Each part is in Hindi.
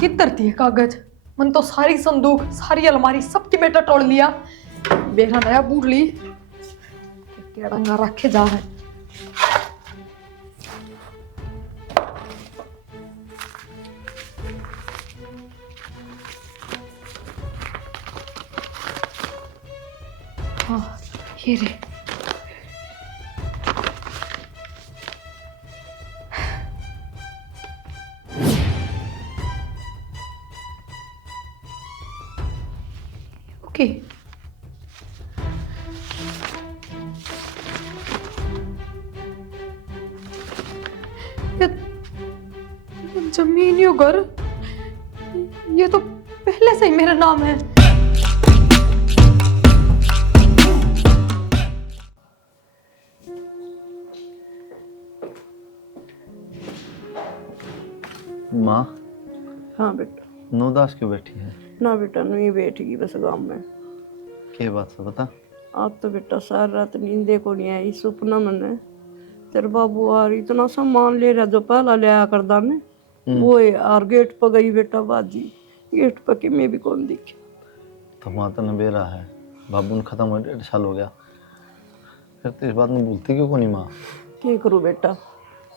किधर थी ये कागज? मन तो सारी संदूक सारी अलमारी सबकी बेटा तोड़ लिया। बेरा नया बूढ़ ली केड़ा रखे जा है। हाँ ये रे। ओके ये जमीन यो घर ये तो पहले से ही मेरा नाम है। माँ। हाँ बेटा। नो दास क्यों बैठी है? ना बेटा नहीं बैठेगी बस गाँव में। क्या बात है बता। आज तो बेटा सारी रात नींदे को नहीं आई। सपना मैंने तेरे बाबू और इतना सामान ले रहा जो पहला ले आया कर दाने वो है। और गेट पर गई बेटा बाजी गेट पर कि मैं भी कौन दिखे। तो माँ तो बेरा है बाबू ने खत्म हो 1.5 साल हो गया फिर तो इस बात में भूलती क्यों नहीं माँ? क्या करूँ बेटा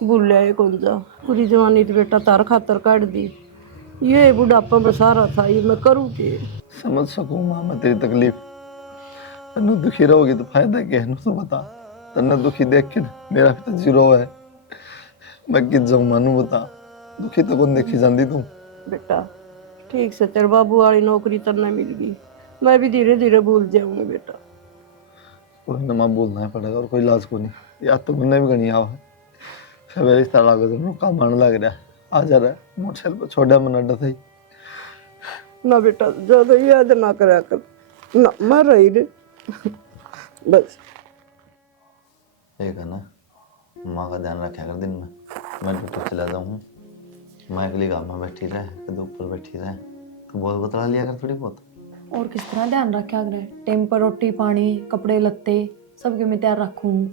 भूल लिया कौन जा। पूरी जवानी तो बेटा तार खातर काट दी। ये बुढ़ापा में सारा था ये मैं करूँ के। समझ सकूँ माँ मैं तेरी तकलीफ। तन्ने दुखी रहोगी तो फायदा क्या है तो बता। तन्ने दुखी देख के मेरा भी तो जीरो है। मैं किस जाऊँ मानू बता। दुखी तो कौन देखी जाती तू। बेटा ठीक से तेरे बाबू वाली नौकरी तरना मिल गई मैं भी धीरे धीरे भूल जाऊंगी बेटा। कोई ना माँ बोलना ही पड़ेगा और कोई इलाज को नहीं। याद तो मुन्ने भी गणी आओ है फिर मेरे रिश्ता लागो तो काम आने लग रहा है। आ जा रहा है मोटरसाइकिल पर छोड़ा मन अड्डा था ही। ना बेटा ज्यादा याद ना करा कर ना मर रही रे बस। एक है ना माँ का ध्यान रखा कर दिन में। मैं ड्यूटी चला जाऊँ माँ अगली गाँव में बैठी रहे कद ऊपर बैठी रहे तो बहुत बतला लिया कर थोड़ी बहुत। और किस तरह ध्यान रखा करे? टाइम पर रोटी पानी कपड़े लत्ते सबके मैं तैयार रखूँ।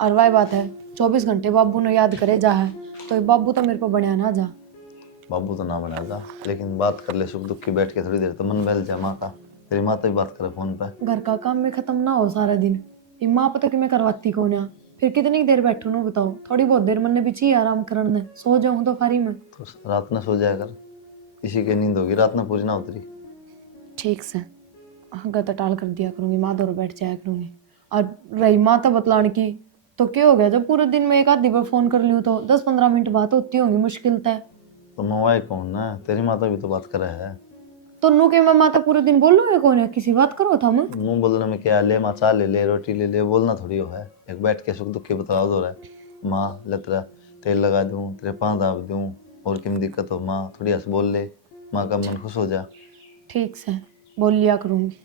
और वही बात है 24 घंटे बाबू ने याद करे जा है तो बाबू तो मेरे को बनया ना जा। बाबू तो ना बना जा लेकिन बात कर ले सुख दुख की बैठ के थोड़ी देर तो मन बहल जा माँ का। तेरी माँ तो भी बात करे फोन पे। घर का काम में खत्म ना हो सारा दिन ये माँ पता कि मैं करवाती कौन है। फिर कितनी देर बैठू ना बताओ? थोड़ी बहुत देर मन ने भी चाहिए आराम करने सो जाऊँ तो फारी में। तो रात में सो जाया कर इसी की नींद होगी रात में पूरी ना उतरी। ठीक से गत टाल कर दिया करूंगी माँ दौड़ बैठ जाया करूंगी। और रही माँ तो बतलाने की तो क्या हो गया जब पूरे दिन में एक आधी बार फोन कर लूँ तो 10-15 मिनट बात होती होंगी मुश्किल तय। तो मवाई कौन है तेरी माता भी तो बात करे है। तो नू के मैं माता पूरे दिन बोल रहा है कौन है किसी बात करो था मैं। मुँह बोलने में क्या ले माँ चा ले ले रोटी ले ले बोलना थोड़ी हो है। एक बैठ के सुख दुख के बतलाओ दो रहा है। माँ लतरा तेल लगा दूँ तेरे पाँव दाब दूँ और किम दिक्कत हो माँ थोड़ी हंस बोल ले माँ का मन खुश हो जा। ठीक से बोल लिया करूंगी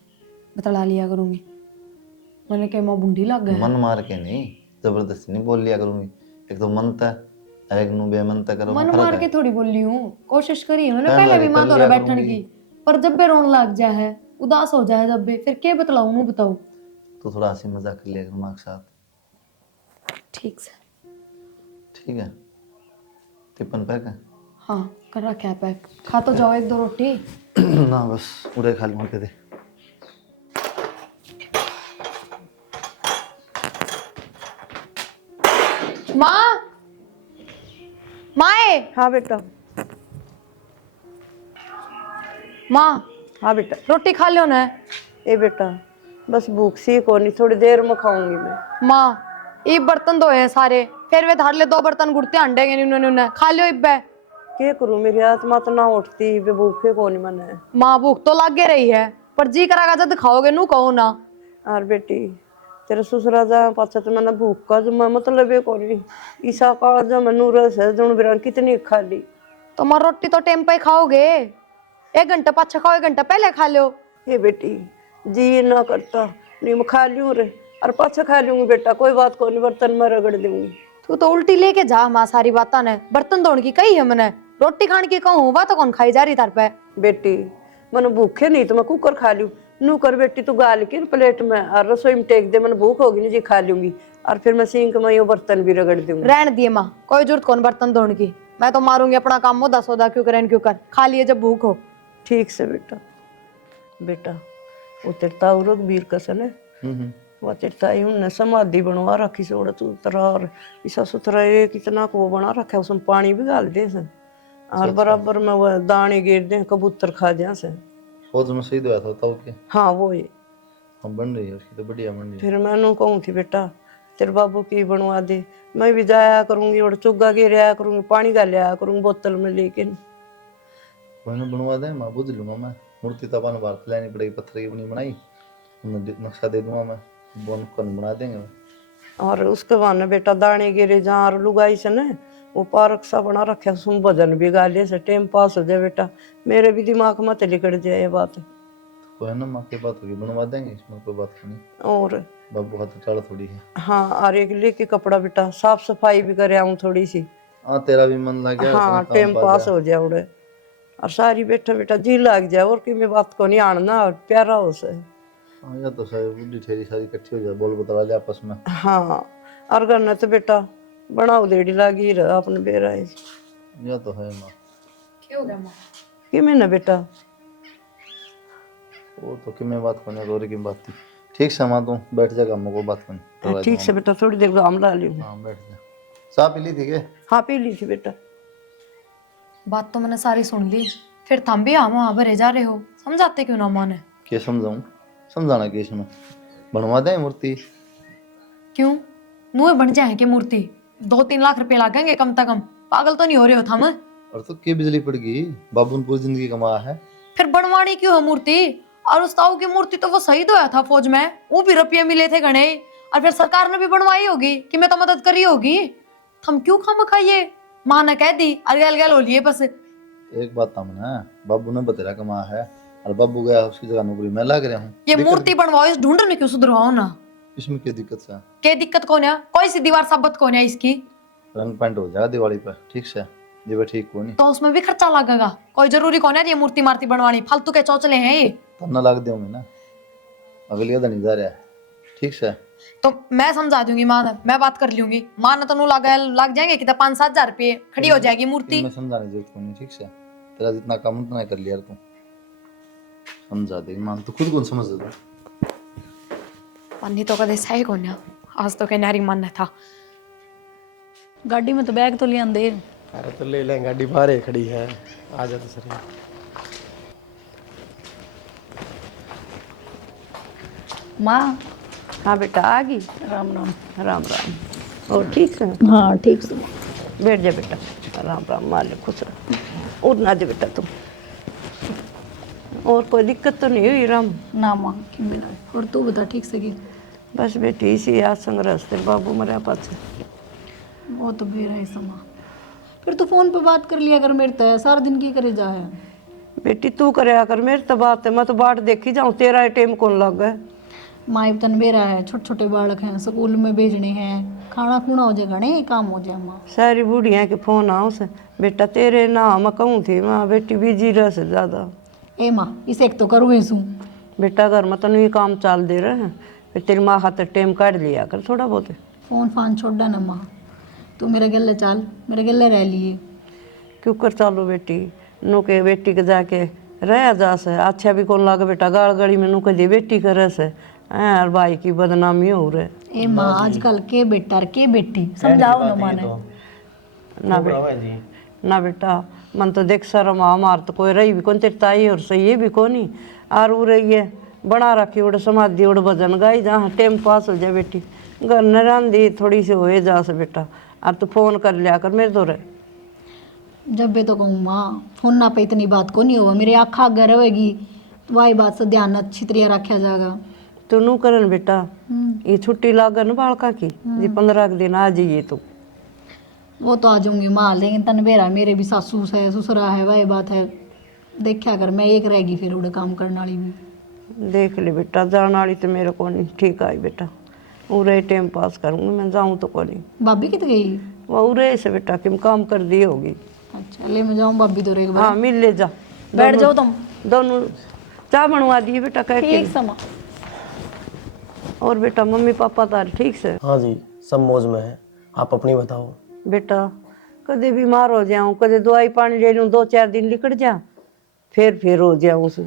बतला लिया करूंगी। मैंने क्या माँ बूढ़ी लग गया मन मार के नहीं जबरदस्ती नहीं बोल लिया करूंगी। एक तो मन तय एक नु बेमन तय करो मन फर्क मार है। के थोड़ी बोली हूँ कोशिश करी है मैंने कर पहले ले, भी कर माँ लिया दौरा बैठने करूंगी। की। पर जब भी रोन लग जाए है उदास हो जाए जब भी फिर क्या बतलाऊं मुँह बताओ। तो थोड़ा हंसी मजाक कर लिया करो माँ के साथ। ठीक से ठीक है टिफिन पैक है? हाँ कर रखा है पैक। खा तो जाओ 1-2 रोटी। ना बस उड़े खा लूँ दे। माँ माए हाँ बेटा। माँ हाँ बेटा। रोटी खा लो ना। ए बेटा बस भूख सी को नहीं थोड़ी देर में खाऊंगी मैं। माँ ये बर्तन धोए हैं सारे फिर वे धार ले 2 बर्तन गुड़ते अंडेंगे उन्होंने खा लियो इब्बे। क्या करूँ मेरी आत्मा तो ना उठती बे भूखे को नहीं मने। माँ भूख तो लागे रही है पर जी करागा जब खाओगे नू कहो ना। और बेटी तेरे ससुरा जा पाछा तो मैंने भूख का जो मतलब है को नहीं ईसा काल जो मैं नूरस है जुन बिरान कितनी खा ली। तो माँ रोटी तो टाइम पे ही खाओगे 1 घंटा पाछा खाओ 1 घंटा पहले खा लो। ये बेटी जी ना करता नहीं मैं खा लूँ रे और पाछा खा लूंगी बेटा कोई बात को नहीं बर्तन में रगड़ दूंगी। तू तो उल्टी लेके जा माँ सारी बाता ने बर्तन धोने की कही है मैंने रोटी खाने की कहूँ वह तो कौन खाई जा रही तार पे। बेटी मैंने भूखे नहीं तो मैं कुकर खा लूँ नू कर बेटी तू गाल के प्लेट में और रसोई में टेक दे मैंने भूख होगी नहीं जी खा लूंगी और फिर मैं सिंक में ये बर्तन भी रगड़ दूंगी। रहने दिए माँ कोई जरूरत कौन बर्तन धोने की मैं तो मारूंगी अपना काम मुद्दा सौदा क्यों करें क्यों कर, खा लिए जब भूख हो। ठीक से बेटा। बेटा वो तेरे ताऊ रघुवीर कसन है, वो तेरे ताई उनने समाधि बनवा रखी से उड़ा उतरा और ऐसा सुथरा एक इतना को वो बना रखा है, उसमें पानी भी डाल दे से और बराबर में वो दाने गिर दे, कबूतर खा जा से। फौज में शहीद हुआ था ताऊ के। हाँ वो ही। हाँ बन रही है उसकी तो बढ़िया बन रही है। फिर मैं कहूँ थी बेटा तेरे बाबू की बनवा दे, मैं भी जाया करूंगी और चुग्गा गिराया करूंगी, पानी का लिया करूंगी बोतल में, लेकिन मैंने बनवा दे, मैं बुझ लूंगा। मैं मूर्ति तो अपन भारत लानी पड़ेगी, पत्थर की बनी बनाई, नक्शा दे दूंगा मैं, बोन कन बना देंगे। और उसके बाद बेटा दाने गिरे जहाँ और लुगाई से न वो पार्क सा बना रखे, उसमें भजन भी गा ले से टाइम पास हो जाए बेटा। मेरे भी दिमाग में तो लिकड़ जाए ये बात। तो है ना, माँ की बात होगी, बनवा देंगे, इसमें कोई बात नहीं। और बाबू का तो चाल थोड़ी है। हाँ और एक लेके कपड़ा बेटा साफ सफाई भी करे आऊँ थोड़ी सी। हाँ तेरा भी मन लग गया। हाँ टाइम पास हो जाए उड़े और सारी बैठा बेटा जी लग जाए, और कि मैं बात को नहीं आना और प्यारा हो से। हाँ या तो सारी बुढ़ी ठेरी सारी इकट्ठी हो जाए, बोल बतला ले आपस में। हाँ और करना तो बेटा बनाओ देड़ी लागी रहा अपने बेरा या तो है माँ। क्या हो गया माँ? कि मैं ना बेटा वो तो कि मैं बात करने रोरी की बात थी। ठीक से माँ, तू बैठ जा, हम को बात करनी। ठीक से बेटा थोड़ी देर आम ला लियो। हाँ बैठ जा। चाय पी ली थी के? हाँ पी ली थी बेटा। बात तो मैंने सारी सुन ली, फिर थम भी हम वहां भरे जा रहे हो, समझाते क्यों ना माने? क्या समझाऊं? समझाना क्या इसमें? बनवा दे मूर्ति। क्यों मुँह बन जाए कि मूर्ति 2-3 लाख रुपए लगेंगे कम से कम, पागल तो नहीं हो रहे हो थम? और तो क्या बिजली पड़ गई, बाबू ने पूरी जिंदगी कमाया है। फिर बनवानी क्यों है मूर्ति? और उस ताऊ की मूर्ति तो वो शहीद हुआ था फौज में, वो भी रुपये मिले थे घने, और फिर सरकार ने भी बनवाई होगी कि मैं तो मदद करी होगी। हम क्यों खाम खाइए, माँ ने कह दी अलगल गल हो लिए बस। एक बात था ना, बाबू ने बतेरा कमाया है और बाबू गया उसकी जगह नौकरी मैं लग रहा हूँ। ये मूर्ति बनवाओ, इस ढूंढने क्यों सुधरवाओ ना? इसमें क्या दिक्कत है? क्या दिक्कत कौन है? कोई सी दीवार साबित कौन है इसकी? रंग पेंट हो जाएगा दिवाली पर, ठीक से जी ठीक को नहीं तो उसमें भी खर्चा लगेगा, कोई जरूरी कौन है ये मूर्ति मार्ती बनवानी, फालतू के चौचले हैं ये। तब ना लग दूंगी ना, अगली अदा नहीं जा रहा है, ठीक से। तो मैं समझा दूंगी माँ ने, मैं बात कर लूंगी, माँ ने तो नू लग जाएंगे कि 5-7 हजार रुपये खड़ी हो जाएगी मूर्ति। मैं समझाने की जरूरत नहीं, ठीक से। तेरा जितना काम उतना कर लिया तू, समझा दे मान, तो खुद कौन समझ दे। पन्नी तो कदे सही कौन है, आज तो कहनारी मन था। गाड़ी में तो बैग तो लिया दे। अरे तो ले लें, गाड़ी बाहर ही खड़ी है, आ जा तो सर। माँ हाँ बेटा आ गई। राम राम। राम राम। और ठीक है? हाँ ठीक से। बैठ जा बेटा। राम राम, मालिक खुश रह। और ना जा बेटा तुम। और कोई दिक्कत तो नहीं हुई राम? ना माँ की मेरा। और तू बता ठीक से की? बस बेटी इसी आज संघर्ष तेरे बाबू मरा पास। वो तो बेरा है समा। फिर तो फोन पे बात कर लिया कर मेरे तो, सारा दिन की करे जा है। बेटी तू करे कर, मेरी तो बात है, मैं तो बाट देखी जाऊँ, तेरा टाइम कौन लग गया? माँ तन बेरा है, छोटे छोटे बालक हैं, स्कूल में भेजने हैं, खाना खुना हो जाएगा नहीं, काम हो जाए माँ। सारी बूढ़िया के फोन आओ से बेटा तेरे ना मैं कहूँ थी माँ बेटी बिजी रह से ज्यादा। ए माँ इसे एक तो करूँ ही सूँ। बेटा घर में तनु ये काम चाल दे रहे हैं, फिर तेरी माँ खातर टाइम काट लिया कर थोड़ा बहुत। फोन फान छोड़ ना माँ, तू मेरे गले चल, मेरे गले रह लिए। क्यों कर चालो बेटी, नु के बेटी के जाके रह जा से अच्छा भी कौन लागे बेटा, गाड़ गड़ी में नु के बेटी करे से और भाई की बदनामी हो रहे। ए माँ आजकल के बेटा के बेटी समझाओ ना माने। ना बेटा मन तो देख शर्म हमार तो कोई रही भी कौन, तेरी ताई और सही है भी कौन और वो रही है बना रखी उड़ समाधि उड़ भजन गाई जहाँ टाइम पास हो जाए बेटी। घर न रांधी थोड़ी सी होए जा से बेटा, और तू फोन कर लिया कर मेरे दो रहे। जब भी तो कहूँ माँ फोन ना पे इतनी बात को नहीं हुआ, मेरे आँखा अगर रहेगी तो वही बात से ध्यान अच्छी तरह रखा जाएगा। तू नू करन बेटा, ये छुट्टी लागन बालका की जी 15 दिन आ जाइए तू। वो तो आ जाऊंगी माँ, लेकिन तन बेरा मेरे भी सासू है ससुरा है, वही बात है, देखा कर मैं एक रहेगी फिर उड़े काम करने वाली भी। देख ले बेटा, जाने वाली तो मेरे को नहीं ठीक आई बेटा, उरे टाइम पास करूँगी मैं, जाऊँ तो को नहीं। भाभी कित गई? वो उरे से बेटा किम काम कर दी होगी। अच्छा ले मैं जाऊँ भाभी तो एक बार। हाँ मिल ले जा, बैठ जाओ तुम दोनों चाय बनवा दिए बेटा कह के। ठीक समा। और बेटा मम्मी पापा तारे ठीक से? हाँ जी सब मौज में है, आप अपनी बताओ। बेटा कदे बीमार हो जाऊं, कदे दवाई पानी ले लूं, 2-4 दिन निकट जा, फिर हो जाऊं सु।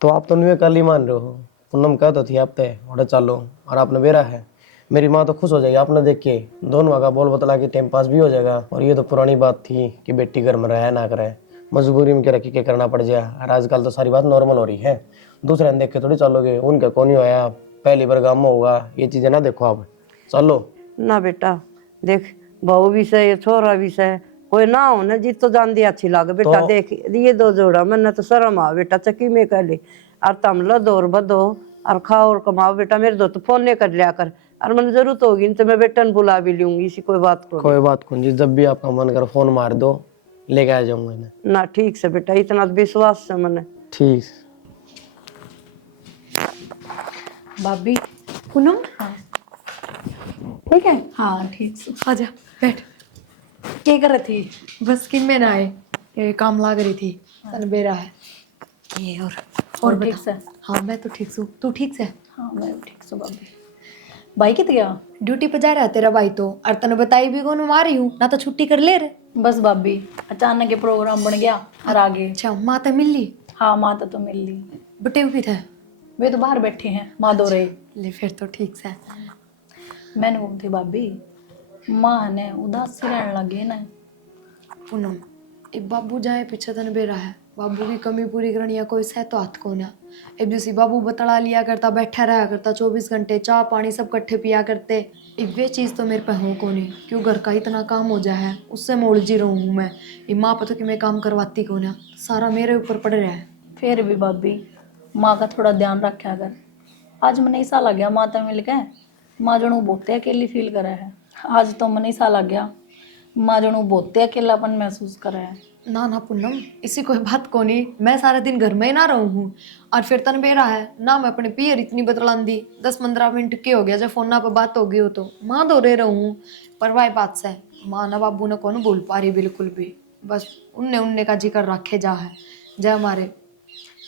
तो आप तो न्यू कल ही मान रहे हो। पूनम कह तो थी आप तय और चलो, और आपने बेरा है। मेरी माँ तो खुश हो जाएगी आपने देख के, दोनों का बोल बतला के टाइम पास भी हो जाएगा। और ये तो पुरानी बात थी कि बेटी घर में रहे ना करे, मजबूरी में क्या रखी के करना पड़ जाए। और आजकल तो सारी बात नॉर्मल हो रही है, दूसरे ने देख के थोड़ी चलोगे। उनका कौन ही होया, पहली बार गाँव में होगा, ये चीजें ना देखो आप, चलो। ना बेटा देख, बहू भी सही, छोरा भी सही, कोई ना हो ना जी तो जान दी अच्छी लागे बेटा। देख ये 2 जोड़ा, मैंने तो शर्म आ बेटा, चक्की में कर ली। और तम लदो और बदो और खाओ और कमाओ बेटा। मेरे दो तो फोन नहीं कर लिया कर, और मैंने जरूरत होगी तो मैं बेटा ने बुला भी लूंगी, इसी कोई बात को। कोई बात कौन जी, जब भी आपका मन कर फोन मार दो, लेके आ जाऊंगा इन्हें। ना ठीक से बेटा, इतना तो विश्वास है मैंने। ठीक। भाभी। पूनम ठीक है। हाँ ठीक से। आजा बैठ। क्या कर रही थी? बस किन में ना आए, ये काम लाग रही थी। तन बेरा है ये और ठीक बता। से? हाँ मैं तो ठीक हूँ, तू ठीक से? हाँ मैं भी ठीक से भाभी। भाई कित गया? ड्यूटी पे जा रहा है तेरा भाई तो, और तने बताई भी कौन मार रही हूँ ना, तो छुट्टी कर ले रे। बस भाभी अचानक ये प्रोग्राम बन गया और आगे। अच्छा माँ तो मिल ली? हाँ माता तो मिल ली, बटे भी थे? वे तो बाहर बैठे हैं, माँ दो रहे। ले फिर तो ठीक से। मैंने बोलती भाभी माँ ने उदास सी रहने लगी ना। पूनम एक बाबू जाए पीछे तन बेरा है, बाबू की कमी पूरी करनी है, कोई सह तो हाथ को ना। एक जैसी बाबू बतला लिया करता, बैठा रहा करता 24 घंटे, चाय पानी सब कट्ठे पिया करते। एक वे चीज़ तो मेरे पे हो को नहीं, क्यों घर का इतना काम हो जाए है, उससे मोड़ जी रहूँ हूँ मैं। ये माँ पता कि मैं काम करवाती को ना, सारा मेरे ऊपर पड़ रहा है। फिर भी भाभी माँ का थोड़ा ध्यान रखा कर। आज मैंने ऐसा लग गया माता मिल के, माँ जनू बहुत अकेली फील करा है। आज तो मैंने ऐसा लग गया माँ जनू बहुत अकेलापन महसूस करा है। ना ना पूनम इसी कोई बात को नहीं, मैं सारा दिन घर में ही ना रहूँ हूँ, और फिर तन बेरा है ना, मैं अपने पियर इतनी बतलान दी। 10-15 मिनट के हो गया जब फोन पे बात हो गई हो तो माँ दो रे रहूँ हूँ। पर वाई बात से माँ ना बाबू ने कौन बोल पा रही बिल्कुल भी, बस उनने उनने का जिक्र रखे जा है जय हमारे।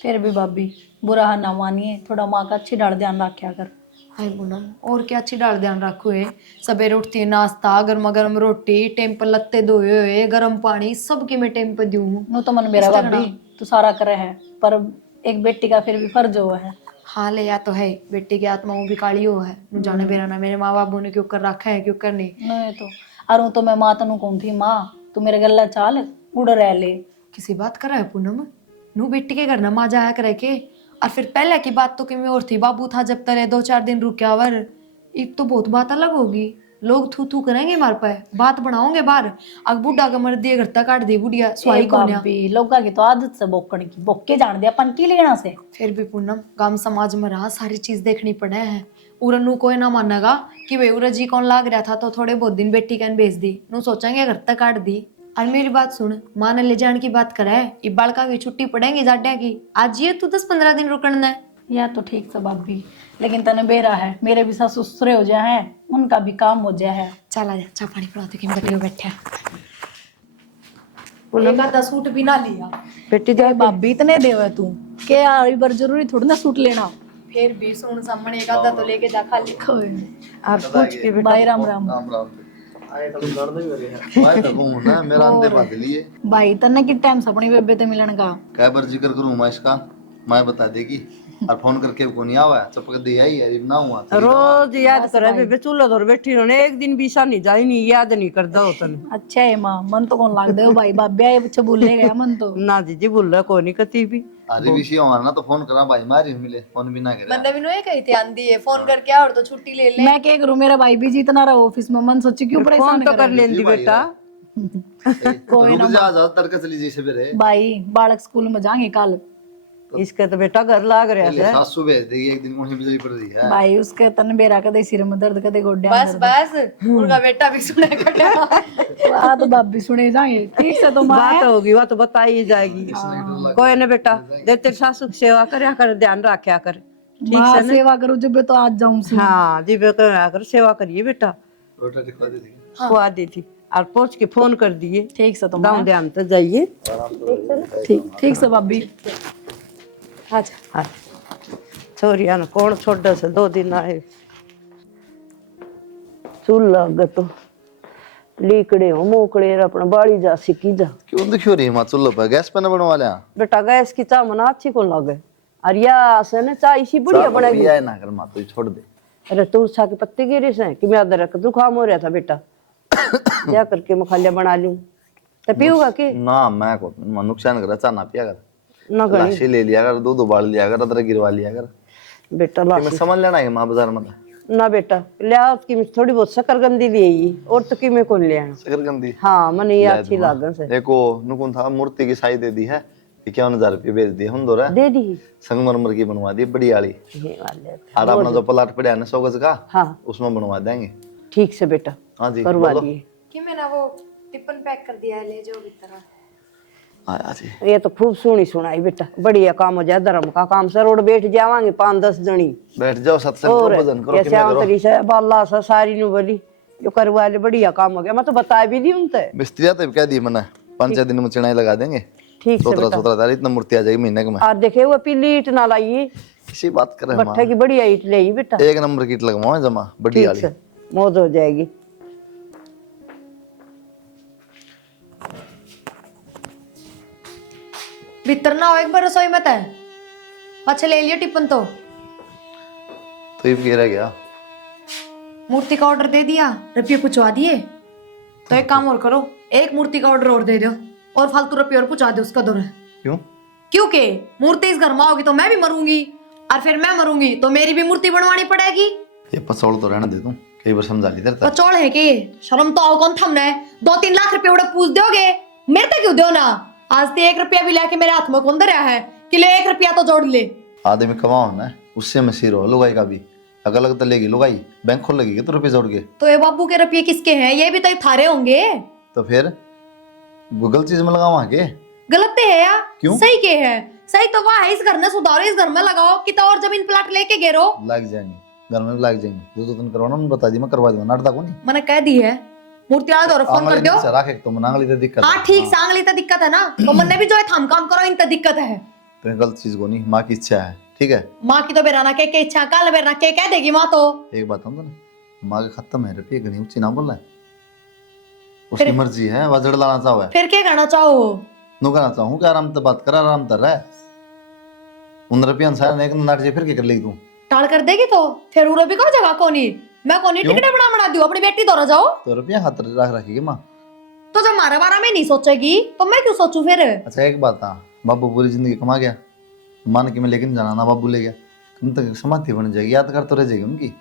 फिर भी भाभी बुरा ना मानिए, थोड़ा माँ का अच्छी डाल ध्यान रखा कर। हाय पूनम और क्या अच्छी डाल ध्यान रखो है, सवेरे उठती है नाश्ता, गर्मा गर्म रोटी, टाइम पर लत्ते धोए हुए, गर्म पानी सब की मैं टाइम पर दूँ। नो तो मन मेरा भाभी तो सारा करे है, पर एक बेटी का फिर भी फर्ज हुआ है। हाँ ले या तो है, बेटी की आत्मा वो भी काली हो है, नु जाने बेरा ना मेरे माँ बाबू ने क्यों कर रखा है क्यों कर नहीं। नहीं तो अरे तो मैं माँ तनु कौन थी, माँ तू मेरे गला चाल उड़ रह ले। किसी बात कर रहा है पूनम, नू बेटी के घर ना माँ जाया करे के। और फिर पहले की बात तो किमें और थी, बाबू था जब तले 2-4 दिन रुका वर, एक तो बहुत बात अलग होगी, लोग थू थू करेंगे मार पे, बात बनाओगे बाहर। अग बुढ़ा का मर दिए घर तक काट दी बुढ़िया स्वाई को ना। लोगा की तो आदत से बोकड़ की, बोके जान दिया अपन की लेना से। फिर भी पूनम गांव समाज में रहा सारी चीज देखनी पड़े है। उरा नू कोई ना मानेगा कि भाई उरा जी कौन लाग रहा था तो थोड़े बहुत दिन बेटी कैन भेज दी, नू सोचेंगे घर तक काट दी। और मेरी बात सुन, माँ ने ले जाने की बात करे, ये बालका की छुट्टी पड़ेगी जाड्या की, आज ये तू 10-15 दिन रुकना है। या तो ठीक से भाभी, लेकिन तने बेरा है मेरे भी सास ससुरे हो जाए हैं, उनका भी काम हो जाए है। चल आ जा, चाय पानी पिलाते कि मैं बैठा एक आधा सूट भी ना लिया। बेटी जा भाभी इतने देवे तू के यार, एक बार जरूरी थोड़ी ना सूट लेना। फिर भी सुन सामने एक आधा तो लेके जा खाली। और पूछ के बेटा। भाई राम राम। राम राम आए तो दर्द भी हो गया। मैं तो हूँ ना, मेरा अंदे बात लिए भाई तने कि टाइम से अपनी बेबे ते मिलन का क्या बार जिक्र करूँ मैं इसका, मैं बता देगी और फोन करके को नहीं आवा चपक दे आई यार ना हुआ था। रोज याद करे बेबे, चूल्हा धोर बैठी रहने, एक दिन भी सा नहीं जाई नहीं, याद नहीं करदा होतन। अच्छा है माँ, मन तो कौन लाग दे हो भाई, बाबे आए बच्चे बोलने गया मन तो। ना जी बोल रहा कोई नहीं कती भी। अरे विषय हमारा ना तो फोन करा भाई मारी मिले, फोन भी ना करे। मैंने भी नो कही थी आंधी है फोन करके आ और तो छुट्टी ले ले। मैं क्या करूँ, मेरा भाई भी जितना रहा ऑफिस में, मन सोची क्यों फोन परेशान तो कर लेंदी बेटा। कोई ना जा जा तड़का चली जी सवेरे। भाई बालक स्कूल में जाएंगे कल, इसका तो बेटा घर लाग रहा पहले है। सासू भेज देगी, एक दिन मुझे बिजली पड़ रही है। भाई उसके तन बेरा कदे सिर में दर्द कदे गोड्या बस बस उनका बेटा भी सुनेगा। आ तो भाभी सुने जाएंगे ठीक से। तो माँ बात होगी वो तो बताई जाएगी। कोई ना बेटा, दे तेरे सासू की सेवा करया कर, ध्यान रखा कर, ठीक माँ से ना। सेवा करो जब तो आज जाऊं सी। हाँ जी बेटा कर सेवा करिए बेटा, रोटा दिखा दे दी। खुआ दी थी और पहुंच के फोन कर दिए। ठीक से तो गाँव माँ, ध्यान तो जाइए। ठीक ठीक से भाभी। अच्छा हाँ छोरिया ना कौन छोड़ से 2 दिन आए चूल्हा तो लीकड़े हो मोकड़े अपना बाड़ी जा सिकी जा। क्यों दुखी हो रही है माँ? चूल्हे पर गैस पे न बनवा लिया। बेटा गैस की चाय मना अच्छी को लगे और या से ना चाय इसी बढ़िया बनेगी। पिया ना कर माँ, तू छोड़ दे। अरे तुलसा के पत्ते गिरे से कि मैं अदरक जुकाम हो रहा था बेटा, जा करके मखालिया बना लूं तो पीऊंगा कि ना मैं को नुकसान कर, चाह ना पिया कर, ना गणी लाशी ले लिया कर, दूध उबाल लिया कर, अदरक गिरवा लिया कर। बेटा मैं लाश समझ लेना है माँ बाजार में ना बेटा लिया कि थोड़ी बहुत शकरगंदी ले आई और तो कि मैं कौन ले आना। शकरकंदी हाँ मने ये अच्छी लागन से देखो नुकुन था मूर्ति की साई दे दी है, 51,000 रुपये बेच दिए हम दो रहा दे दी संगमरमर की बनवा दी बड़ी वाली। ये वाले और अपना जो प्लाट पड़ा है ना 100 गज का, हाँ उसमें बनवा देंगे। ठीक से बेटा हाँ जी करवा बोलो। दिए। कि मैंने वो टिफिन पैक कर दिया है, ले जाओ भीतर। हाँ जी ये तो खूब सुनी सुनाई बेटा, बढ़िया काम हो जाए धर्म का काम से रोड बैठ जावांगे 5-10 जनी बैठ जाओ सत्संग और करो, भजन करो, ये किमें करो। श्यामतरी से बाला से सारी नु बोली जो करवा ले बढ़िया काम हो गया। मैं तो बता भी दी उनसे। मिस्त्रिया तो कह दी मैंने 5-6 दिन में चिनाई लगा देंगे। ठीक से बेटा 17,000 इतना मूर्ति आ जाएगी महीने में। और देखे वो पीली ईट ना लाई, किसी बात करे माँ, भट्ठे की बढ़िया ईट ले आई बेटा। एक नंबर की ईंट लगवाओ जमा बड़ी ठीक वाली। से मौज हो जाएगी। भीतर ना हो एक बार रसोई मत है, अच्छा ले लिया टिफिन तो ये भी रह गया। मूर्ति का ऑर्डर दे दिया, रुपये पूछवा दिए। तो एक काम और करो, एक मूर्ति का ऑर्डर और दे दो और फालतू रुपये और पूछा दो उसका दौर है। क्यों? क्योंकि मूर्ति इस घर में होगी तो मैं भी मरूंगी और फिर मैं मरूंगी तो मेरी भी मूर्ति बनवानी पड़ेगी। ये पसौल तो रहने दे दूं, कई बार समझा ली तेरे पचौड़ है कि शर्म तो आओ, कौन थमने 2-3 लाख रुपए उड़ा पूछ दोगे, मेरे तक क्यों दो ना। आज तो 1 रुपया भी लाके मेरे हाथ में कौन दे रहा है कि ले 1 रुपया तो जोड़ ले। आदमी कमाओ ना, उससे में सिर हो लुगाई का भी अगर अलग तो लेगी लुगाई, बैंक खोल लगेगी तो रुपये जोड़ के। तो ये बाबू के रुपये किसके हैं? ये भी तो थारे होंगे। तो फिर गूगल चीज में लगाओ के गलत है या क्यों? सही के है? सही तो वह है, इस घर में सुधारो, इस घर में लगाओ कि तो और जमीन प्लाट लेके गिरो। लग जाएंगे, घर में भी लग जाएंगे। जो तुम करवाना मैं बता दी, मैं करवा दूंगा, नाटक को नहीं। मैंने कह दी है मूर्ति वाला दौर फोन कर दो। राखे तो मनांगली तो दिक्कत हाँ ठीक, सांगली तो दिक्कत है ना, तो मन ने भी जो है थाम काम करो, इन तो दिक्कत है। तो गलत चीज को नहीं, माँ की इच्छा है ठीक है। माँ की तो बेराना के इच्छा, काल बेराना के कह देगी माँ तो। एक बात हम तो ना, माँ के खत्म है रुपये गनी ऊंची ना बोल रहा है, उसकी मर्जी है, वह जड़ लाना चाहो है। फिर क्या करना चाहो? नु कहना चाहूँ कि आराम से बात कर, आराम कर रहा है उन रुपये अनुसार एक नाट जे फिर क्या कर लेगी तू? टाल कर देगी तो फिर उरो भी कहो जगह कोनी, मैं कोनी क्यों? टिकट बना दूं अपनी बेटी दौरा जाओ। तो रुपया हाथ रख रखेगी माँ। तो जब हमारे बारे में नहीं सोचेगी तो मैं क्यों सोचूं फिर? अच्छा एक बात था, बाबू पूरी जिंदगी कमा गया, मान के मैं लेकिन जाना ना बाबू ले गया, तुम तक समाधि बन जाएगी, याद कर तो रह जाएगी उनकी।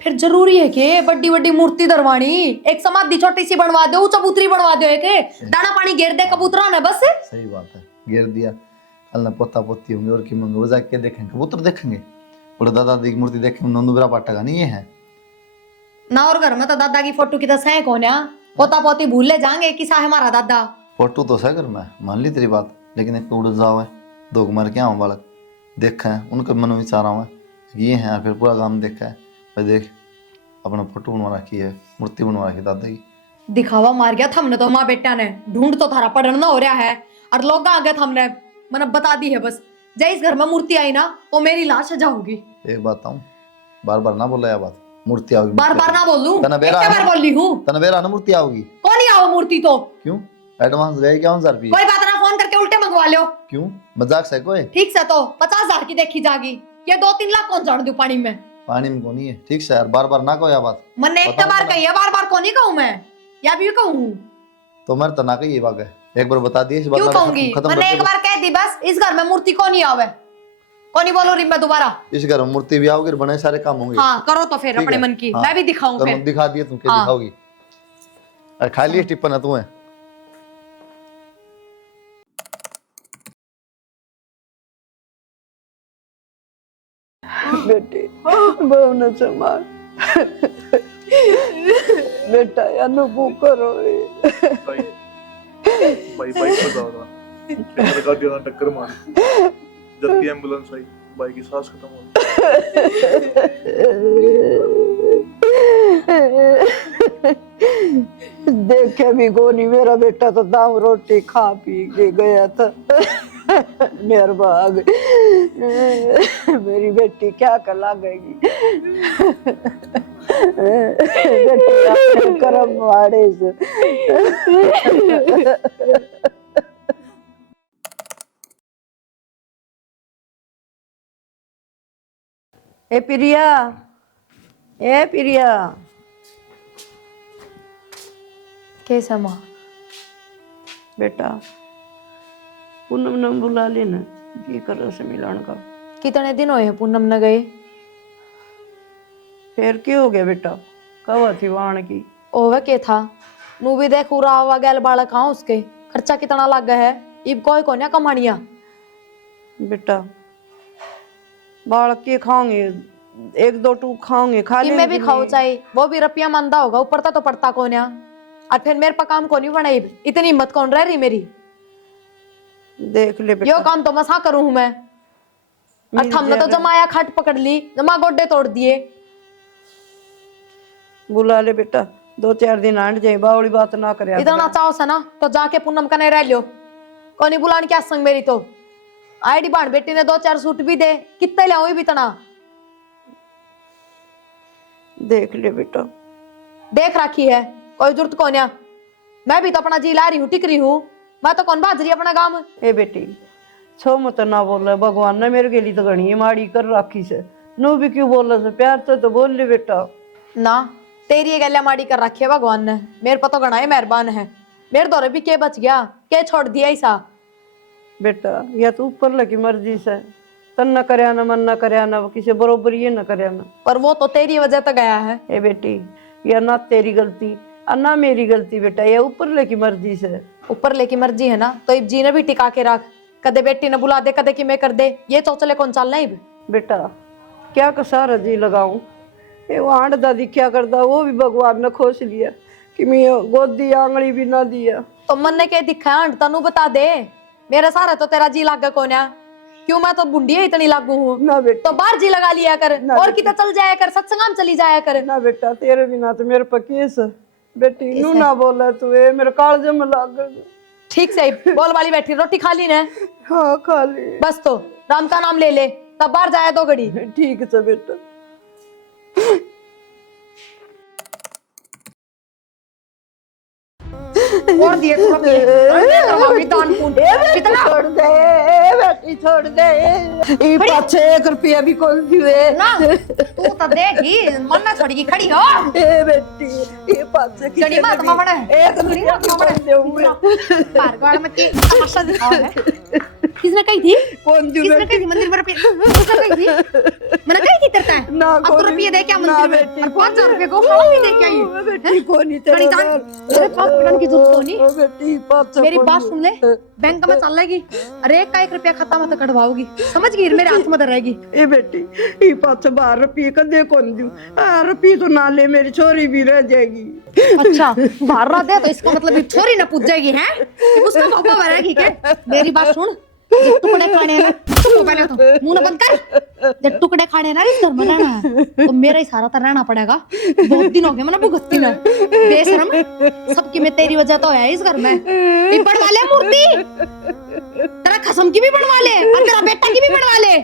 फिर जरूरी है कि बड़ी बड़ी मूर्ति दरवानी, एक समाधि छोटी सी बनवा दो, चबूतरी बनवा दो, एक दाना पानी घेर दे कबूतरा ने बस। सही बात है, घेर दिया, कल ना पोता पोती होंगे और की मंगे वो जाके देखेंगे, कबूतर देखेंगे, और दादा दी की मूर्ति देखेंगे, नंदुबरा पाटेगा नहीं ये है ना। और घर में तो दादा की फोटो की तो सह कौन है, पोता पोती भूल ले जाएंगे कि सा है हमारा दादा। फोटो तो सह कर मैं मान ली तेरी बात, लेकिन एक उड़ जाओ है, 2 मार के आओ बालक देखा है, उनके मन में विचार आवा ये है, फिर पूरा काम देखा है भाई, देख अपना फोटो बनवा रखी है, मूर्ति बनवा रखी दादा की। दिखावा मार गया थमने तो माँ बेटा ने, ढूंढ तो थारा पढ़ना हो रहा है और लोग आ गए थमने, मैंने बता दी है बस। जब इस घर में मूर्ति आई ना तो मेरी लाश सजा होगी। एक बात बताऊं, बार बार ना बोला यह बात, मूर्ति आओगी, बार बार ना बोलूं, तना एक बेरा बार बोल ली हूँ। तनबेरा ना मूर्ति आओगी। कौन ही आओ मूर्ति तो? क्यों? एडवांस गए 51,000 रुपये। कोई बात ना, फोन करके उल्टे मंगवा लो। क्यों? मजाक से कोई? ठीक से तो 50,000 की देखी जागी, ये 2-3 लाख कौन जान दू पानी में? पानी में कौन है ठीक से यार, बार बार ना कहो यह बात। मैंने एक बार कही है, बार बार कौन ही कहूँ मैं, या भी कहूँ? तो मेरे तना कही ये बात है, एक बार बता दिए इस बात क्यों कहूंगी? मैंने एक बार कह दी बस, इस घर में मूर्ति कौन ही आवे, कौन ही बोलो मैं दोबारा। इस घर में मूर्ति भी आओगी, बने सारे काम होंगे। हाँ करो तो फिर ठीक अपने है? मन की, हाँ। मैं भी दिखाऊं तो फिर। दिखा दिए तुम क्या हाँ। दिखाओगी? अरे खा लिए टिप्पण है तुम्हें। बेटे बहु न संभाल बेटा अनुभव करो। बाइक पर जा रहा मेरे गाड़ी वाला टक्कर मारी, जबकि एम्बुलेंस आई, बाइक की सांस खत्म हो देखे भी कोनी, मेरा बेटा तो दाम रोटी खा पी के गया था निर्भाग। मेरी बेटी क्या कर लागेगी। बेटी अपने कर्म मारे से। ए प्रिया, ए प्रिया, कैसा माँ? बेटा पूनम ने बुला लेना जी कर से मिलन का। कितने दिन हुए हैं पूनम न गए? फिर क्या हो गया बेटा, कब थी वाण की? ओवे के था नू भी देख उरा हुआ गैल बालक कहाँ उसके खर्चा कितना लग गया है। इब कोई को कमानिया बेटा बालक के खाओगे, एक दो टूक खाओगे, खा कि ले। मैं भी खाऊं चाहे, वो भी रुपया मंदा होगा ऊपर तो पड़ता कौन है। और फिर मेरे पर काम कौन बनाई, इतनी हिम्मत कौन रह रही मेरी। देख ले बेटा, यो काम तो मसा करूं हूं मैं। और हमने तो जमाया खट पकड़ ली, जमा गोड्डे तोड़ दिए। बुला ले बेटा, 2-4 दिन आंट जाए, बावड़ी बात ना करे। इतना चाहो सा ना तो जाके पूनम का नहीं रह लियो। कौन बुलाने क्या संग मेरी तो आईडी बाण बेटी ने 2-4 सूट भी दे, कितने ले भी तना। देख ले बेटा, देख रखी है, कोई जरूरत कौन है। मैं भी तो अपना जी ला रही हूँ, टिक रही हूँ। मैं तो कौन बाज रही अपना काम। ए बेटी छो मत ना बोल, भगवान ने मेरे के लिए तो घनी माड़ी कर रखी से, नो भी क्यों बोल से, प्यार तो बोल ले बेटा। ना तेरी ये गैल्या माड़ी कर रखी है भगवान ने, मेरे पर तो घना ही मेहरबान है। मेरे दौरे भी के बच गया, के छोड़ दिया ऐसा। बेटा या तो ऊपर लगी मर्जी से, तन न करया ना, मन न करया ना, किसी बरोबर ये न करया ना। पर वो तो तेरी वजह तो गया है। ए बेटी या ना तेरी गलती और ना मेरी गलती बेटा, ये ऊपर लगी मर्जी से। ऊपर लेकी मर्जी है ना तो इब जी ने भी टिका के रख। कदे बेटी ने बुला दे, कदे कि मैं कर दे, ये चौचले कौन चलना इब। बेटा क्या कसार जी लगाऊं, ये आंट दादी क्या करता, वो भी भगवान ने खोस लिया कि मैं गोदी आंगली भी ना दिया। तो मन ने क्या दिखा है, तनु बता दे। मेरे सारे तो तेरा जी लागा कौन है, क्यों मैं तो बुंडी है इतनी लागू हूँ। ना बेटा, तो बाहर जी लगा लिया कर, और कितना चल जाया कर, सत्संगाम चली जाया कर। ना बेटा तेरे बिना तो मेरे पर केस है। बेटी नू ना बोला तू, ये मेरे कालज में लाग गया। ठीक से बोल वाली बैठी, रोटी खा ली ने? हाँ खा ली। बस तो राम का नाम ले ले, तब बाहर जाए 2 घड़ी। ठीक है बेटा। और दिए तो दान पुण्य कितना छोड़ दे बेटी, छोड़ दे। ये पाछे 1 रुपया भी कौन दिए ना, तू तो देगी मन ना छोड़ेगी, खड़ी हो। ए बेटी ये पाछे जड़ी मात मावड़ है, एक जड़ी मात मावड़ है। दूंगा। पारगाड़ में की तमाशा दिखाओ है। किसने कही थी? कौन दी किसने कही थी मंदिर में रुपये? किसने कही थी? मैंने कही थी तेरे है। ना अब तो कौन- रुपये दे क्या ना मंदिर में? बेटी, और 5000 रुपये को खाओ भी दे क्या ये? बेटी कौन नहीं खड़ी जान, मेरे पास पकड़ने की जरूरत तो नहीं। ओ बेटी पाछे मेरी बात सुन ले, बैंक में चल लेगी, अरे 1 रुपया खाता मत कटवाओगी, समझ गई? मेरे हाथ में रहेगी। ए बेटी ये पाछे 12 रुपये कदे कौन दूं, 12 रुपये तो ना ले, मेरी छोरी भी रह जाएगी। अच्छा बाहर रह दे तो इसका मतलब ये छोरी ना पूछ जाएगी है कि उसका पापा भरेगी क्या? मेरी बात सुन, जब टुकड़े खाने हैं ना तो पहले तो मुंह न बंद कर। जब टुकड़े खाने हैं ना इस घर में रहना है तो मेरा ही सारा तो रहना पड़ेगा। बहुत दिन हो गए मैंने भुगतती ना, बेशरम, सबकी मैं तेरी वजह तो है इस घर में। ये बनवा ले मूर्ति, तेरा खसम की भी बनवा ले और तेरा बेटा की भी बनवा ले।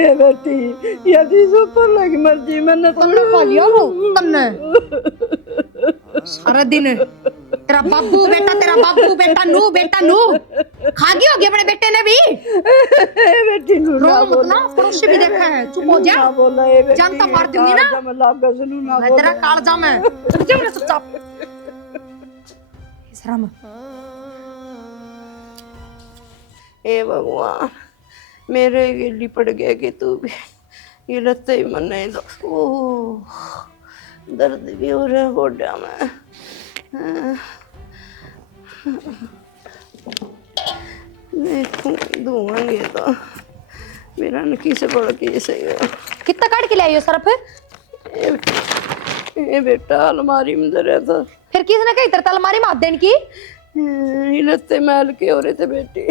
ए बेटी यदि ऊपर लगी मर्जी मैंने तुमने खा लिया वो तुमने सारा दिन। तेरा बाबू बेटा नू खा गई होगी अपने बेटे ने भी। बेटी नू ना रो मत ना, पड़ोसी भी देखा है, चुप हो जा। ना बोला ए बेटी, जानता मार दूंगी ना। कालजा में लाग गया, सुनू ना मैं बोला। तेरा कालजा में चुप ना, चुपचाप शर्म। ए भगवान मेरे गिल्ली पड़ गया कि तू भी ये लत्ते ही मन नहीं दो। ओह दर्द भी हो रहा है गोड्या में। धुआंगे तो मेरा नकी से बड़ा केस है। कितना काट के लाइयो सरफ? ए बेटा अलमारी में धरा था, फिर किसने कही तेरे अलमारी में हाथ देने की? ये लत्ते मैल के हो रहे थे बेटी।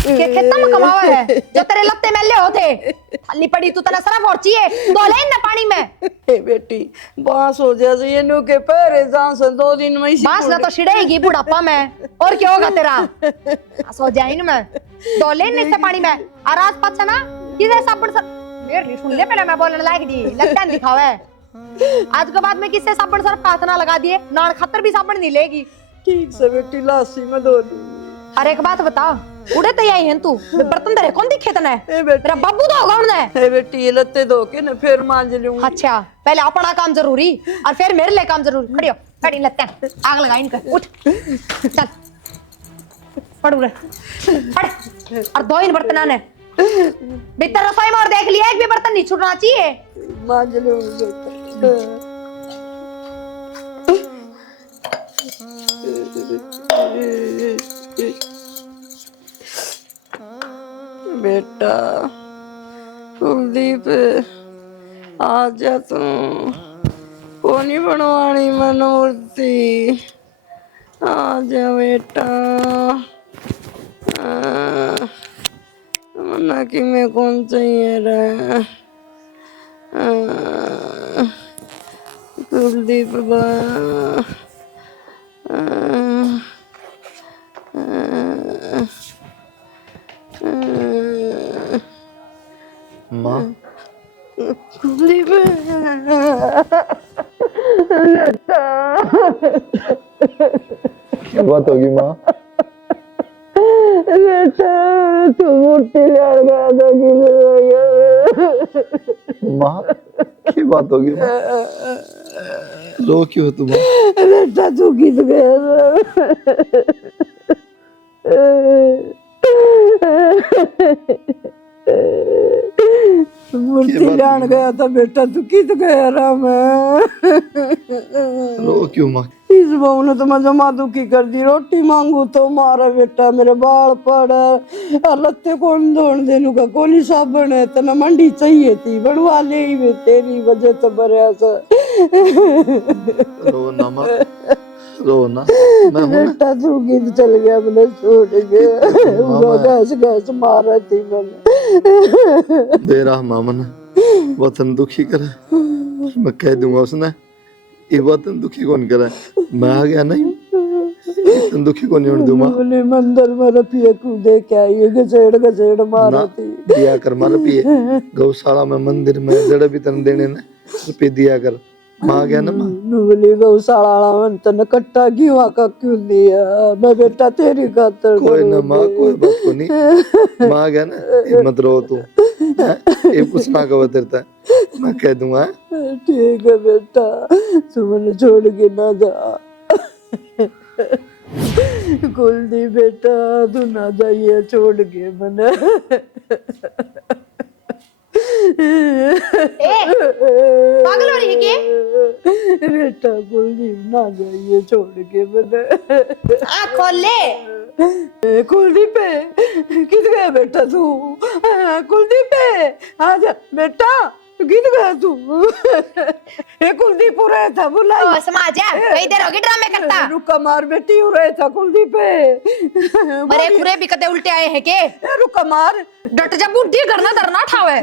के खेता में कमावा है जो तेरे लत्ते मैले होते। थाली पड़ी तू तना सरफ और चाहिए तो ले ना पानी में। ए बेटी बांस हो जाए ये नु के पैरे जान से 2 दिन में ही बांस ना तो छिड़ेगी बुढ़ापा में, और क्या होगा तेरा? सो जाए ना मैं दो ले नहीं से पानी में और आज पाछा ना किसे साबुन से मेरी सुन ले, पहले मैं बोलने लायक दी लगता है दिखावे आज के बाद में किससे साबुन सर्फ हाथ ना लगा दिए, नान खातर भी साबुन नहीं लेगी। ठीक से बेटी लासी में धो ली। अरे एक बात बता, उड़े तो आई है तू, बर्तन तेरे कौन दिखे तने? ए बेटी, तेरा बाबू तो होगा उन्हें। ए बेटी ये लत्ते धो के ना फिर मांज लूंगी। अच्छा, पहले अपना काम जरूरी और फिर मेरे लिए काम जरूरी। खड़ी हो, खड़ी लगते हैं, आग लगा इनका। उठ चल, पड़ उड़े, पड़ और दो इन बर्तन ने भीतर रसोई में और देख लिया, एक भी बर्तन नहीं छूटना चाहिए। मांज लूंगी बेटा। बेटा कुलदीप आ जा तू, कोनी बनवानी मन मूर्ति, आ जा बेटा। मना कि मैं कौन चाहिए रे कुलदीप बा। माँ कुलदीप क्या बात होगी माँ? बेटा तू मूर्ति ले गया था कि माँ क्या बात होगी माँ? रो क्यों हो तुम? बेटा तू किस गया मूर्ति लान गया था बेटा, तू किस गया राम? रो क्यों माँ? इस बहू ने तो मैं जमा दुखी कर दी। रोटी मांगू तो मारा बेटा, मेरे बाल पड़ और लत्ते कौन धोन देनु का कोली साबन है तना मंडी चाहिए थी बढ़वा ले ही वे, तेरी वजह तो बरया सा। रो ना माँ, रो ना, मैं हूं ना। बेटा तू किध चल गया, मैंने छोड़ गया गैस गैस मारा थी मैंने। बेरा मामन वतन दुखी करे, मैं कह दूंगा उसने ये वतन दुखी कौन करे, मैं आ गया नहीं वतन दुखी कौन नहीं दूंगा। बोले मंदिर में रपिए कूदे क्या ये गजेड़ गजेड़ मारा थी। दिया कर मार पिए, गौशाला में मंदिर में जड़े भी तन देने ने रुपये दिया कर, माँ गया ना माँ। बोली गौशाला में तन कट्टा क्यों आका क्यों दिया, मैं बेटा तेरी खातर कोई ना माँ, कोई बात को नहीं, माँ गया ना, ये मत रो तू, ये कुछ ना कहो तेरे तक, मैं कह दूंगा। ठीक है बेटा, तू मैंने छोड़ के ना जा। कुलदीप बेटा तू ना जाइए छोड़ के मैंने। पागल हो रही है क्या? बेटा कुलदीप ना जाइए छोड़ के मैंने। आँख खोल ले। कुलदीप किध गया बेटा तू? कुलदीप आ जा बेटा, किध गया तू? कुलदीप हो रहा था बुला समाज है, कई देर होगी ड्रामे करता। रुका मार बेटी हो रहा था कुलदीप। मरे पूरे बिकते उल्टे आए हैं के? रुका मार, डट जा, बुढ़ी करना धरना ठावे।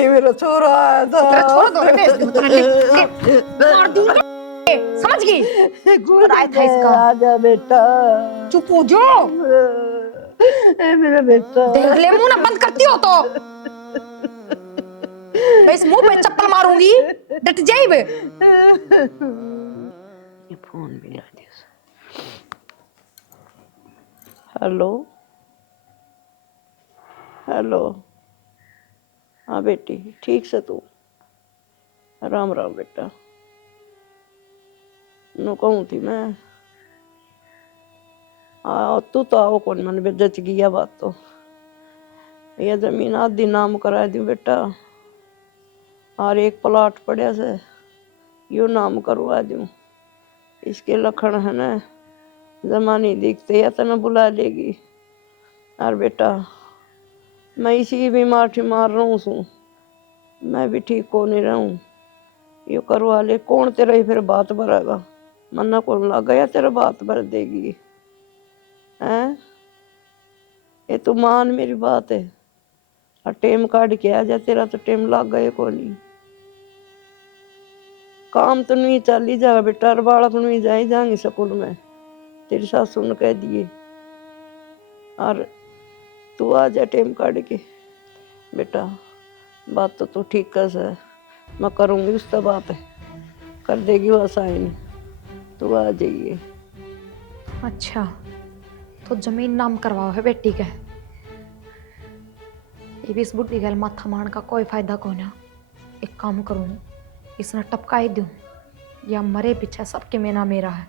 ये मेरा छोरा आया था। छोड़ दो मार दूंगा, समझ गई? और आया था इसका। आजा बेटा, चुप हो जाओ, मेरा बेटा। देख ले मुंह ना बंद करती हो तो मैं इस मुंह पे चप्पल मारूंगी, डट जाई बे। ये फोन भी ला दे। हेलो हेलो, हाँ बेटी ठीक से तू? राम राम बेटा, नो कहूँ थी मैं तू तो आओ कौन, मन में जच गया बात तो। ये जमीन आधी नाम करा दी बेटा, और एक प्लॉट पड़े से यो नाम करवा दूं। इसके लखन है ना, जमानी दिखते या तो न बुला लेगी। और बेटा मैं इसी बीमार ठिमार रहूँ सू, मैं भी ठीक को नहीं रहूँ। यो करवा ले, कौन तेरा ही फिर बात भरेगा? मन्ना कौन लग गया तेरा बात भर देगी हैं? ये तो मान मेरी बात है, और टेम काट के आ जा, तेरा तो टेम लग गए को नहीं। काम तो नहीं चल ही जाएगा बेटा, और बालक नहीं जा ही जाएंगे स्कूल में, तेरी सासू ने कह दिए। और तू आ जा टेम काट के बेटा, बात तो तू ठीक कर, मैं करूँगी उससे बात है। कर देगी वो साइन, तो आ जाइए। अच्छा, तो जमीन नाम करवाओ है बेटी के। ये भी इस बुढ़ी गल माथा मारन का कोई फायदा को ना। एक काम करूँ, इसने टपकाई दूँ या मरे पीछे सबके मेना मेरा है।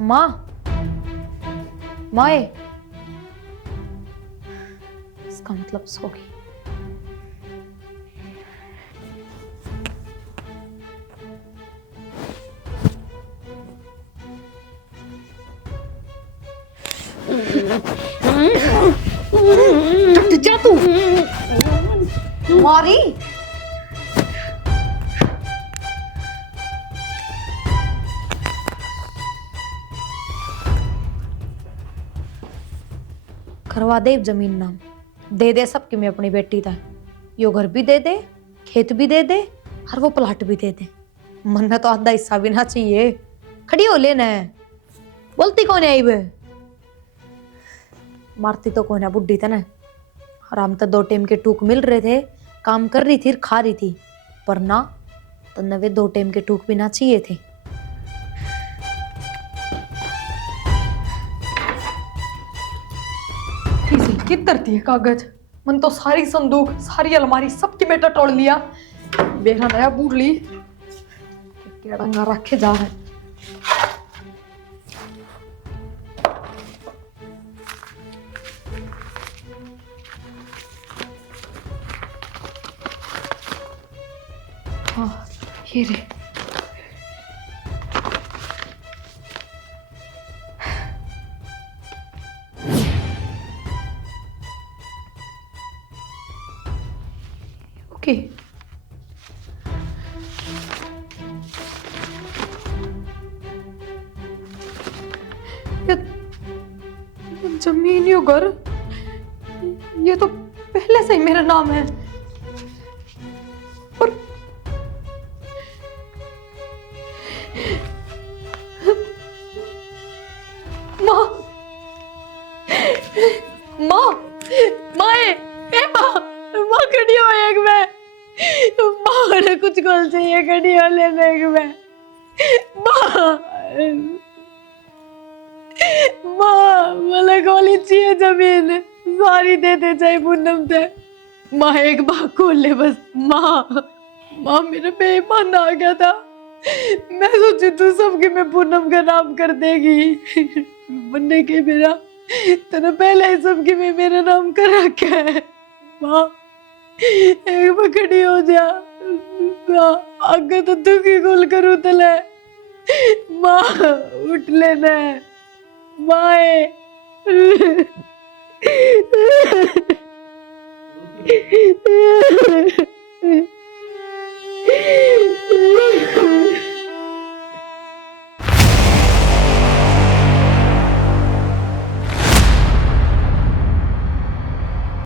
माँ, माए, इसका मतलब सो गई। जा तू मारी। करवा दे जमीन नाम, दे दे सबकी मैं अपनी बेटी था। यो घर भी दे दे, खेत भी दे दे, और वो प्लाट भी दे दे। मन में तो आधा हिस्सा भी ना चाहिए। खड़ी हो लेना है, बोलती कौन है बे? मारती तो कौन है, बुढ़ी था ना। आराम तो 2 टाइम के टूक मिल रहे थे, काम कर रही थी, खा रही थी, पर ना तो नवे 2 टाइम के टूक भी ना चाहिए थे। किधर थी कागज? मन तो सारी संदूक, सारी अलमारी सबकी बेटा तोड़ लिया। बेरा नया बूढ़ ली केड़ंगा रखे जा है। हाँ, ये रे। ओके, ये जमीन, यो घर, ये तो पहले से ही मेरा नाम है। पर माँ, माँ, माए, ए माँ, माँ खड़ी हो एक में। माँ ने कुछ गोल चाहिए, खड़ी हो लेने एक में। माँ, माँ मला गोली चाहिए जमीन, सारी दे दे चाहे पूनम थे। माँ एक बात खोल ले बस। माँ, माँ मेरे पे ईमान आ गया था। मैं सोची तू सबके में पूनम का नाम कर देगी। बनने के मेरा तेने पहले ही सबके में मेरा नाम कर रखा है। माँ एक बार खड़ी हो जा। माँ आगे तो तू की गोल करूँ तले। माँ उठ लेना है। माए